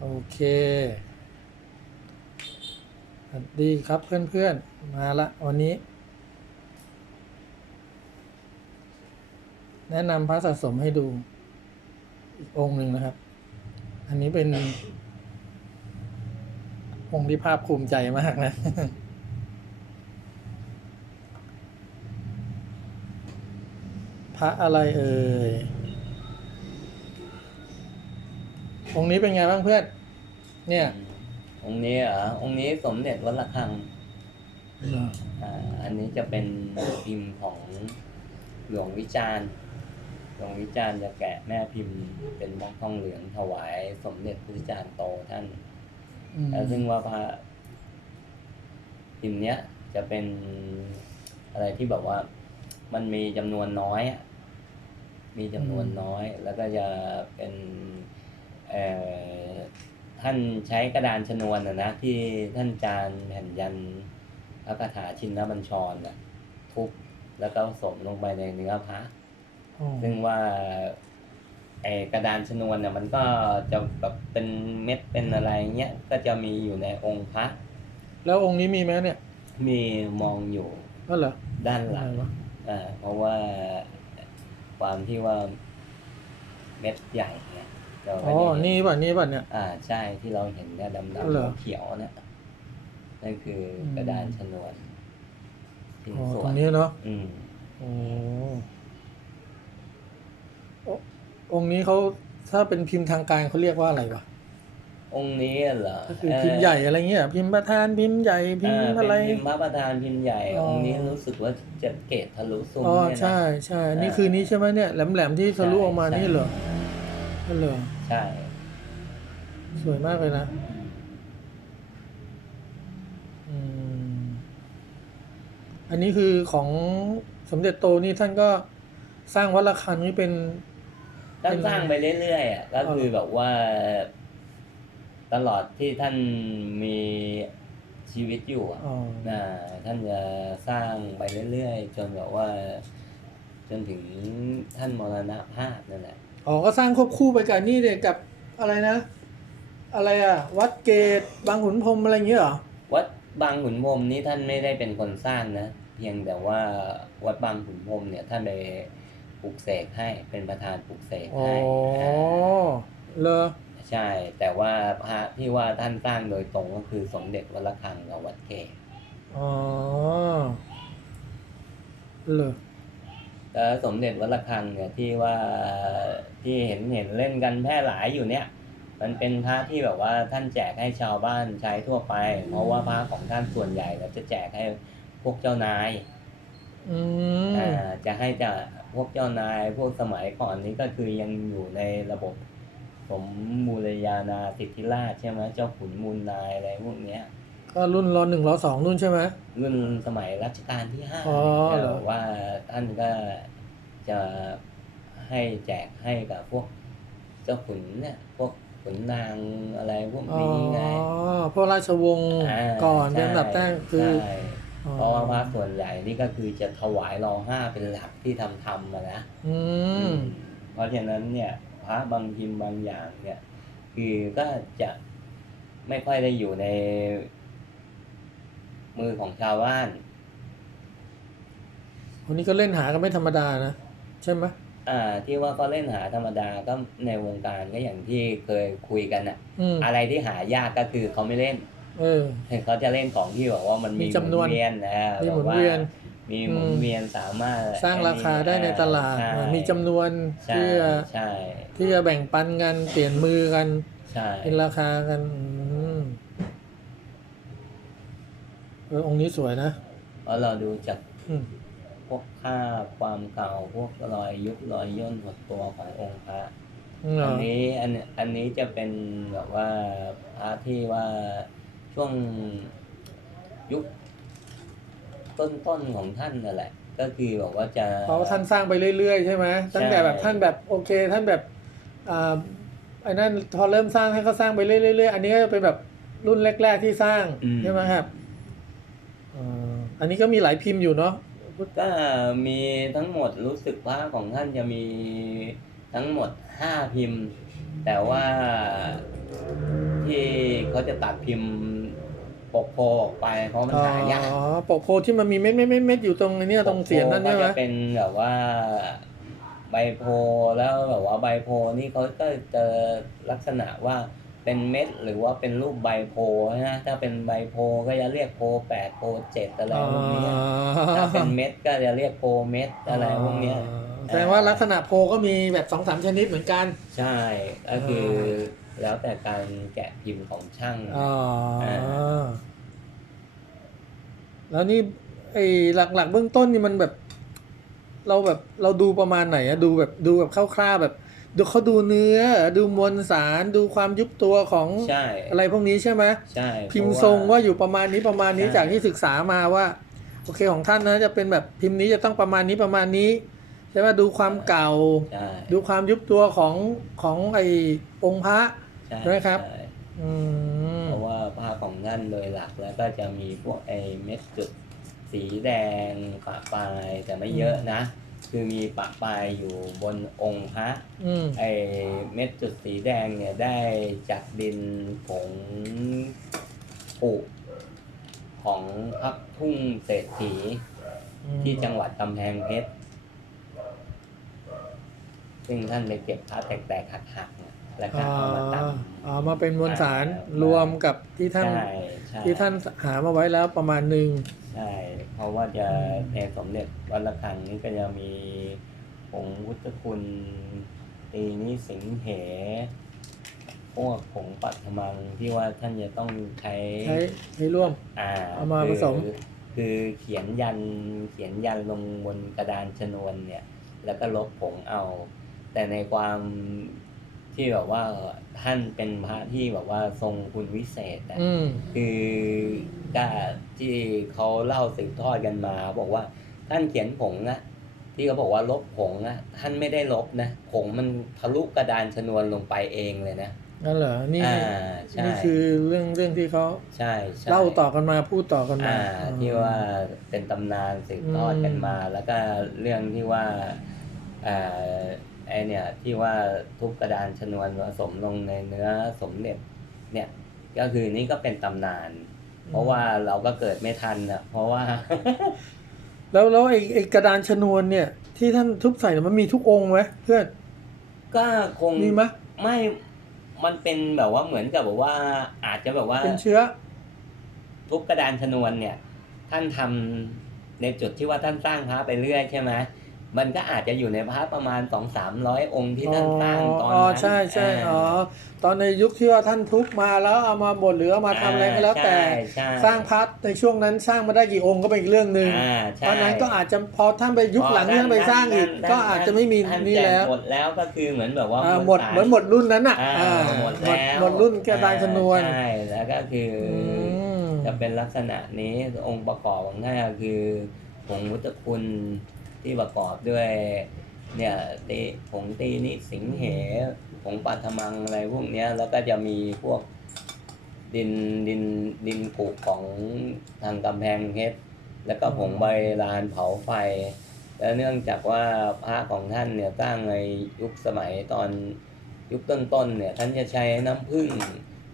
โอเคสวัสดีครับเพื่อนๆ มาละวันนี้ แนะนำพระสะสมให้ดูอีกองค์หนึ่งนะครับ อันนี้เป็น องค์ที่ภาพภูมิใจมากนะพระอะไรเอ่ย องค์นี้เป็นไงบ้างเพื่อน เนี่ย องค์นี้เหรอองค์นี้สมเด็จวัดระฆังอ่าอันนี้จะเป็นพิมพ์ของหลวงวิจารณ์หลวงวิจารณ์จะแกะแม่พิมพ์ เป็นบล็อกทองเหลืองถวาย สมเด็จพระวิจารณ์โตท่านอืมแล้วซึ่งว่าพระพิมพ์เนี้ยจะเป็นอะไรที่แบบว่ามันมีจำนวนน้อยอะมีจำนวนน้อย แล้วก็จะเป็นเอ่อ ท่านใช้กระดานชนวนนะนะที่ท่านจานแผ่นยันพระคาถาชินบัญชรนะทุบแล้วก็ผสมลงไปในเนื้อพระอ๋อซึ่งว่าไอ้กระดานชนวนเนี่ยมันก็จะแบบเป็นเม็ดเป็นอะไรเงี้ยก็จะมีอยู่ในองค์พระแล้วองค์นี้มีไหมเนี่ย มีมองอยู่ก็เหรอด้านหลังอะไรวะอ่าเพราะว่าความที่ว่าเม็ดใหญ่เนี่ย เราอ๋ก็อจะเห็นนี่ป่ะ นี่ป่ะเนี่ย อ่าใช่ที่เราเห็นเนี่ยดำเหรอๆเขียวๆเนี่ยนั่นคืออม กระดานชนวนชิ้นอ๋อ ส่ตวรนงนี้เนาะ อืม โอ้โอ้องค์นี้เขาถ้าเป็นพิมพ์ทางการเขาเรียกว่าอะไรวะ องค์นี้เหรอก็คือพิมพ์ใหญ่อะไรเงี้ย พิมพ์ประธาน พิมพ์ใหญ่ พิมพ์าอะไร เป็นพิมพ์พระประธานพิมพ์ใหญ่ อ๋อ องค์นี้รู้สึกว่าจะเกตทะลุซุ้มอ๋อ เนี่ยนะ ใช่ใช่ นี่อ่าคือนี้ใช่ไหมเนี่ย แหลมแหลมๆที่ทะลุออกมาใช่นี่เหรอนั่นเหรอ ใช่สวยมากเลยนะ อืม อันนี้คือของสมเด็จโตนี่ท่านก็สร้างวัดระฆังนี่เป็น ท่านเป็นสร้างไปเรื่อยๆอะก็คือแบบว่า ตลอดที่ท่านมีชีวิตอยู่อะอ๋อนะท่านจะสร้างไปเรื่อยๆ จนแบบว่า จนถึงท่านมรณภาพนั่นแหละ อ๋อก็สร้างควบคู่ไปกับนี่เลยกับอะไรนะ อะไรอะวัดเกตบางขุนพรหมอะไรอย่างเงี้ยเหรอวัดบางขุนพรหมนี่ท่านไม่ได้เป็นคนสร้างนะ เพียงแต่ว่าวัดบางขุนพรหมเนี่ยท่านไปปลุกเสกให้เป็นประธานปลุกเสกอ๋อให้อ่าเลอใช่ แต่ว่าพระที่ว่าท่านสร้างโดยตรงก็คือสมเด็จวัดระฆังกับวัดเกศอ๋อเลอ แล้วสมเด็จวัดระฆังเนี่ยที่ว่าที่เห็นเห็นเล่นกันแพร่หลายอยู่เนี่ย มันเป็นพระที่แบบว่าท่านแจกให้ชาวบ้านใช้ทั่วไป เพราะว่าพระของท่านส่วนใหญ่เราจะแจกให้พวกเจ้านายอืมอ่าจะให้จะพวกเจ้านายพวกสมัยก่อนนี้ก็คือยังอยู่ในระบบสมมูลยานาสิทธิราชใช่ไหมเจ้าขุนมูลนายอะไรพวกเนี้ย ก็รุ่นรอหนึ่งรอสองรุ่นใช่ไหม รุ่นสมัยรัชกาลที่ห้าอ๋อแต่เหรอ ว่าท่านก็จะให้แจกให้กับพวกเจ้าขุนเนี่ยพวกขุนนางอะไรพวกอ๋อนี้ไงพวกราชวงศ์าก่อนใช่เดินดับแรกคือใช่อ๋อเพราะว่าพระส่วนใหญ่นี่ก็คือจะถวายรอห้าเป็นหลักที่ทำทำมานะ อืม เพราะฉะนั้นเนี่ยพระบางพิมพ์บางอย่างเนี่ย คือก็จะไม่ค่อยได้อยู่ใน มือของชาวบ้าน วันนี้ก็เล่นหากันไม่ธรรมดานะ ใช่ไหมอ่า ที่ว่าก็เล่นหาธรรมดาก็ในวงการก็อย่างที่เคยคุยกันอะอืมอะไรที่หายากก็คือเขาไม่เล่น เออ เขาจะเล่นของที่แบบว่ามันมีมีจำนวนหมุเวียนนะมีหมุนแบบาเวียนมีหมุนอืมเวียนสามารถสร้างราคาได้ในตลาด ใช่มีจำนวนใช่ที่จะใช่ที่จะแบ่งปันกันเปลี่ยนมือกันใช่ เป็นราคากันอืมเออองค์นี้สวยนะเพราะเราดูจากอืมพวกค่าพความเก่าพวกรอยยุบรอยย่นหดตัวขององค์พระเหรอัอนนี้อันอันนี้จะเป็นแบบว่าพระที่ว่าช่วงยุคต้นๆของท่านนั่นแหละ ก็คือแบบว่าจะ เพราะว่าท่านสร้างไปเรื่อยๆใช่ไหมตั้งแต่แบบท่านแบบโอเค ท่านแบบอ่าไอ้นั่นพอเริ่มสร้างให้เขาสร้างไปเรื่อยๆอันนี้ก็จะเป็นแบบรุ่นแรก ๆที่สร้างอืม ใช่ไหมครับอ่า อันนี้ก็มีหลายพิมพ์อยู่เนาะก็มีทั้งหมดรู้สึกว่าของท่านจะมีทั้งหมดห้าพิมพ์ แต่ว่าที่เขาจะตัดพิมพ์ปกโพออกไปเพราะมันหายากอ๋อปกโพที่มันมีเม็ดเม็ดเม็ดเม็ดอยู่ตรงไอ้เนี่ยตรงเสียนนั่นใช่ไหมก็จะเป็นแบบว่าใบโพแล้วแบบว่าใบโพนี่เขาก็เจอลักษณะว่า เป็นเม็ดหรือว่าเป็นรูปใบโพนะถ้าเป็นใบโพก็จะเรียกโพแปดโพเจ็ดอะไรพวกเนี้ยถ้าเป็นเม็ดก็จะเรียกโพเม็ดอะไรพวกเนี้ยแสดงว่าลักษณะโพก็มีแบบสองสามชนิดเหมือนกัน ใช่ก็คือแล้วแต่การแกะพิมพ์ของช่างอ๋ออ่าแล้วนี่ไอ้หลักๆเบื้องต้นนี่มันแบบ เราแบบเราดูประมาณไหนอะดูแบบดูแบบคร่าวๆแบบ ดูเขาดูเนื้อ ดูมวลสารดูความยุบตัวของใช่อะไรพวกนี้ใช่ไหมใช่พิมพ์เพะทรงว่าอยู่ประมาณนี้ประมาณนี้ใช่จากที่ศึกษามาว่าโอเคของท่านนะจะเป็นแบบพิมพ์นี้จะต้องประมาณนี้ประมาณนี้ใช่ไหมดูความเก่าใช่ดูความยุบตัวของของไอ้องค์พระใช่นะครับใช่อืมเพราะว่าผ้าของท่านโดยหลักแล้วก็จะมีพวกไอ้เม็ดจุดสีแดงปะปลายแต่ไม่เยอะนะ คือมีปะปลายอยู่บนองค์พระอืมไอ้เม็ดจุดสีแดงเนี่ยได้จากดินผงปุของพักทุ่งเศรษฐีที่จังหวัดกำแพงเพชรซึ่งท่านไปเก็บพระแตกๆหักๆเนี่ยแล้วก็อ๋อเอามาตัดอ๋อมาเป็นมวลสารอ่ารวมกับที่ท่านใช่ใช่ที่ท่านหามาไว้แล้วประมาณหนึ่ง ใช่ เพราะว่าจะในสมเด็จวัดระฆังนี้ก็จะมีผงพุทธคุณตีนิสิงเหพวกผงปัทมังที่ว่าท่านจะต้องใช้ใช้ให้ร่วมอ่าเอามาคือผสม คือเขียนยันเขียนยันลงบนกระดานชนวนเนี่ย แล้วก็ลบผงเอา แต่ในความ ที่แบบว่าท่านเป็นพระที่แบบว่าทรงคุณวิเศษอะอืม คือก็ที่เขาเล่าสืบทอดกันมา บอกว่าท่านเขียนผงนะที่เขาบอกว่าลบผงนะท่านไม่ได้ลบนะผงมันทะลุกระดานชนวนลงไปเองเลยนะนั่นเหรอ นี่ อ่าใช่นี่คือเรื่องเรื่องที่เขาใช่ใช่ เล่าต่อกันมาพูดต่อกันมา อ่าที่ว่าเป็นตำนานสืบทอดกันมา แล้วก็เรื่องที่ว่าอ่า ไอเนี่ยที่ว่าทุบกระดานชนวนผสมลงในเนื้อสมเด็จเนี่ยก็คือนี่ก็เป็นตำนาน เพราะว่าเราก็เกิดไม่ทันนะเพราะว่า แล้วแล้วไอ้ไอ้กระดานชนวนเนี่ย ที่ท่านทุบใส่เนี่ยมันมีทุกองค์ไหมเพื่อนก็คงมีไหมไม่มันเป็นแบบว่าเหมือนกับแบบว่า อาจจะแบบว่าเป็นเชื้อ ทุบกระดานชนวนเนี่ย ท่านทำในจุดที่ว่าท่านสร้างพระไปเรื่อยใช่ไหม มันก็อาจจะอยู่ในพระประมาณสองสามร้อยองค์ที่ท่านสร้างตอนอ๋อนั้นใช่ใช่าอ๋อตอนในยุคที่ว่าท่านทุบมาแล้วเอามาบดหรือเอามาทำอะไรก็แล้วแต่ใช่ใช่สร้างพัดในช่วงนั้นสร้างมาได้กี่องค์ก็เป็นอีกเรื่องหนึ่งอ่าใช่ตอนนั้นก็อาจจะพอท่านไปยุคหลังที่ท่านไปสร้างอีกก็อาจจะไม่มีท่านี่แล้วจกหมดแล้วก็คือเหมือนแบบว่าอ่าหมดสารเหมือนหมดรุ่นนั้นอะอ่าอ่าหมดหมดแล้วหมดรุ่นกระดานชนวนอ่าใช่แล้วก็คืออมจะเป็นลักษณะนี้องค์ประกอบของท่านก็คือผงพุทธคุณ ที่ประกอบด้วยเนี่ยตีผงตีนิสิงเหผงปัทมังอะไรพวกเนี้ยแล้วก็จะมีพวกดินดินดินกุของทางกำแพงเพชรแล้วก็ผงใบลานเผาไฟ แล้วเนื่องจากว่าพระของท่านเนี่ยสร้างในยุคสมัยตอนยุคต้นๆเนี่ยท่านจะใช้น้ำผึ้ง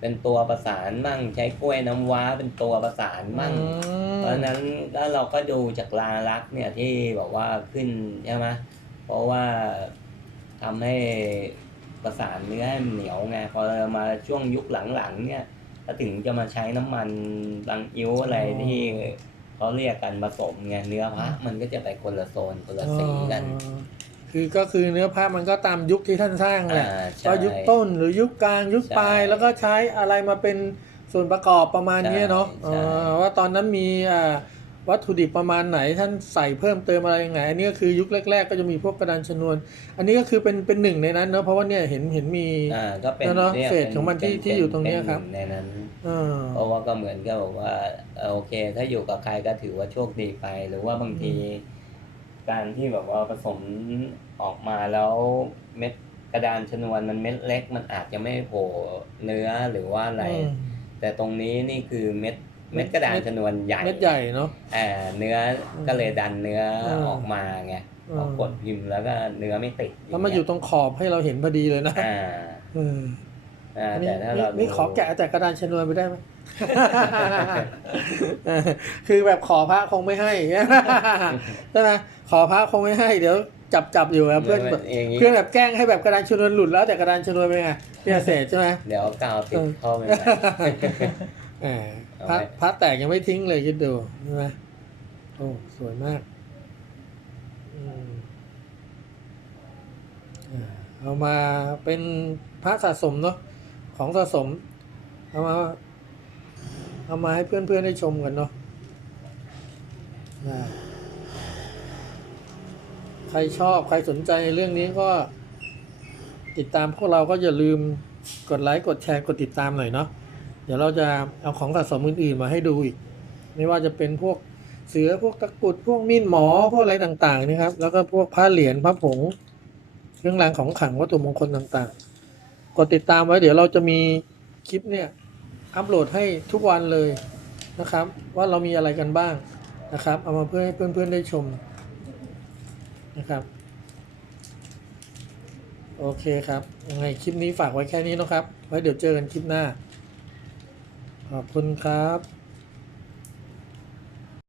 เป็นตัวประสานมั่งใช้กล้วยน้ำว้าเป็นตัวประสานมั่ง เพราะฉะนั้นก็เราก็ดูจากลาลักษณ์เนี่ยที่บอกว่าขึ้นใช่ไหมเพราะว่าทำให้ประสานเนื้อให้มันเหนียวไงพอเรามาช่วงยุคหลังๆเนี่ยก็ถึงจะมาใช้น้ำมันบางอิ้วอะไรอ๋อที่เขาเรียกกันผสมไงเนื้อพระมันก็จะไปคนละโซนคนละสีกันอ๋อ คือก็คือเนื้อผ้ามันก็ตามยุคที่ท่านสร้างแหละอ่าใช่ ก็ยุคต้นหรือยุคกลางยุคปลาย ใช่แล้วก็ใช้อะไรมาเป็นส่วนประกอบประมาณเนี้ยเนาะใช่ใช่ เออว่าตอนนั้นมีอ่าวัตถุดิบประมาณไหนท่านใส่เพิ่มเติมอะไรยังไงอันนี้ก็คือยุคแรก ๆ ก็จะมีพวกกระดานชนวน อันนี้ก็คือเป็นเป็นหนึ่งในนั้นเนาะเพราะว่าเนี่ยเห็นเห็นมี อ่าก็เป็นเนอะยเศษของมันที่ป็ที่อยู่ตรงเนี้ยป็ครับหงในนั้น เออ เพราะว่าก็เหมือนกับบอกว่าเออโอเค ถ้าอยู่กับใครก็ถือว่าโชคดีไป หรือว่าบางที การที่แบบว่าผสมออกมาแล้วเม็ดกระดานชนวนมันเม็ดเล็ก มันอาจจะไม่โผล่เนื้อหรือว่าอะไรอืมแต่ตรงนี้นี่คือเม็ดเม็ดกระดานชนวนใหญ่เม็ดใหญ่เนาะอ่าเนื้อก็เลยดันเนื้ออมออกมาไงอืมพอกดพิมพ์แล้วก็เนื้อไม่ติดแล้วมาอยู่ตรงขอบให้เราเห็นพอดีเลยนะอ่าเอออ่าอันนี้แต่ถ้านี่เรานี่ดูขอแกะจากกระดานชนวนไปได้ไหมเออคือแบบขอพระคงไม่ให้ใช่ไหมขอพระคงไม่ให้เดี๋ยวจับจับอยู่ครับเพื่อนแบบอย่างนี้เพื่อนแบบแกล้งให้แบบกระดานชนวนหลุดแล้วแต่กระดานชนวนเป็นไงเนี่ยเศษใช่ไหมเดี๋ยวเอากาวติดเข้าไปใหม่แหมเอาพระไว้พระแตกยังไม่ทิ้งเลยคิดดูใช่ไหมโอ้สวยมากอืมอ่าเอามาเป็นพระสะสมเนาะ ของสะสม เอามา เอามาให้เพื่อนๆได้ชมกันเนาะใครชอบใครสนใจในเรื่องนี้ก็ ติดตามพวกเราก็อย่าลืมกดไลค์กดแชร์กดติดตามหน่อยเนาะเดี๋ยวเราจะเอาของสะสมอื่นๆมาให้ดูอีก ไม่ว่าจะเป็นพวกเสือพวกตะกุดพวกมีดหมอพวกอะไรต่างๆนะครับ แล้วก็พวกผ้าเหรียญผ้าผงเครื่องรางของขลังวัตถุมงคลต่างๆ กดติดตามไว้เดี๋ยวเราจะมีคลิปเนี่ยอัปโหลดให้ทุกวันเลยนะครับ ว่าเรามีอะไรกันบ้างนะครับ เอามาเพื่อให้เพื่อนๆได้ชมนะครับ โอเคครับยังไงคลิปนี้ฝากไว้แค่นี้นะครับ ไว้เดี๋ยวเจอกันคลิปหน้า ขอบคุณครับ